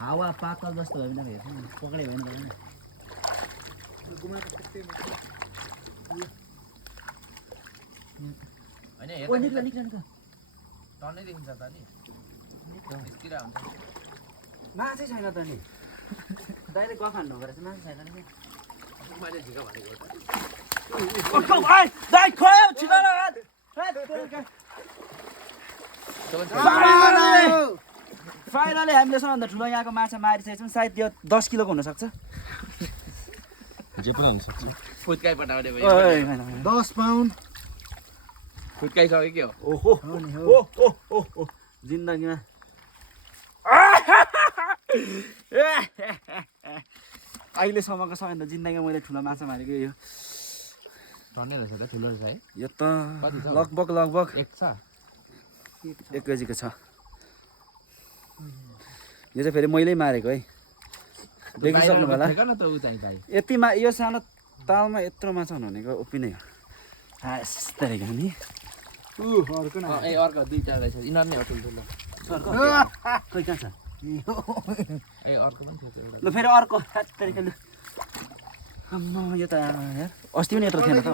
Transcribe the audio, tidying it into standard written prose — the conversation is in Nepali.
हावा पातल जस्तो भयो भने हेर्नु पक्रै भयो नि माछै छैन त नि दाइले गफान नगरेछ माछै छैन नि फाइनली हामीले सबभन्दा ठुलो यहाँको माछा मारिसकेछौँ सायद यो 10 किलोको हुनसक्छ जे पनि हुनसक्छ फुत्काइ पठाउने भयो 10 पाउन्ड फुत्काइसक्यो के हो ओहो जिन्दगीमा अहिलेसम्मको सबैभन्दा जिन्दगीमा मैले ठुलो माछा मारेको यो टन्नै रहेछ त ठुलो रहेछ है यो त लगभग 1 केजीको छ यो चाहिँ फेरि मैले मारेको है देखिसक्नु होला यतिमा यो सानो तालमा यत्रो माछा हुनु भनेको ओपिनै हो यस्तै नि अर्को दुईटा रहेछ यिनीहरू नै हो ठुल्ठुलो खोइ कहाँ छ अर्को पनि थियो ल फेरि अर्को तरिकाले यो त अस्ति पनि यत्रो थिएन त